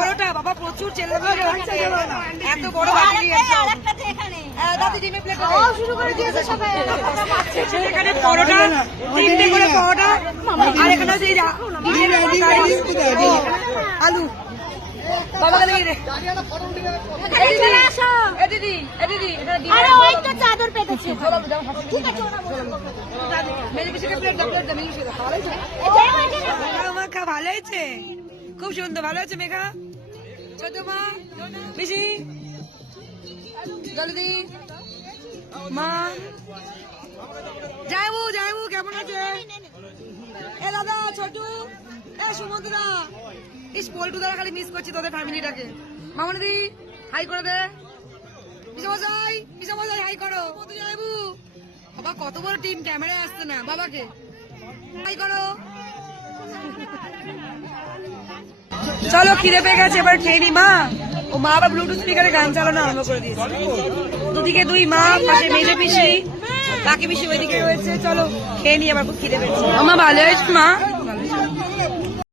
পরোটা বাবা প্রচুর ছেলে এত বড় বাটি দাদি ডিমে প্লেট শুরু করে দিয়েছে সবাই। এখানে পরোটা 3টে করে পরোটা আর এখানে হচ্ছে আলু বাবাকে দেখি রে দিদি দিদি চাদর পেতেছে। ভালো হয়েছে, খুব সুন্দর, ভালো হয়েছে মেঘা। ছোট মা বেশি জলদি মা যাইবু যাইবু কেমন আছে? এ দাদা ছোটু, এ সুমন্তদা, ইস পল্টু দাদা খালি মিস করছি তোদের ফ্যামিলিটাকে। মামনি হাই করে দে, পিসামশাই পিসামশাই হাই করো। যাইবু বাবা, কত বড় টিম, ক্যামেরায় আসছে না, বাবাকে হাই করো। চলো খিদে পেয়ে গেছে, এবার খেয়ে নি মা। ও মা আবার ব্লুটুথ স্পিকারে গান চালানো আরম্ভ করে দিয়েছে। দুদিকে দুই মা, পাশে মেজে পিসি, কাকি পিসি ওইদিকে রয়েছে। চলো খেয়ে নি, আবার খুব খিদে পেয়েছে। আমার ভালো হয়েছে মা।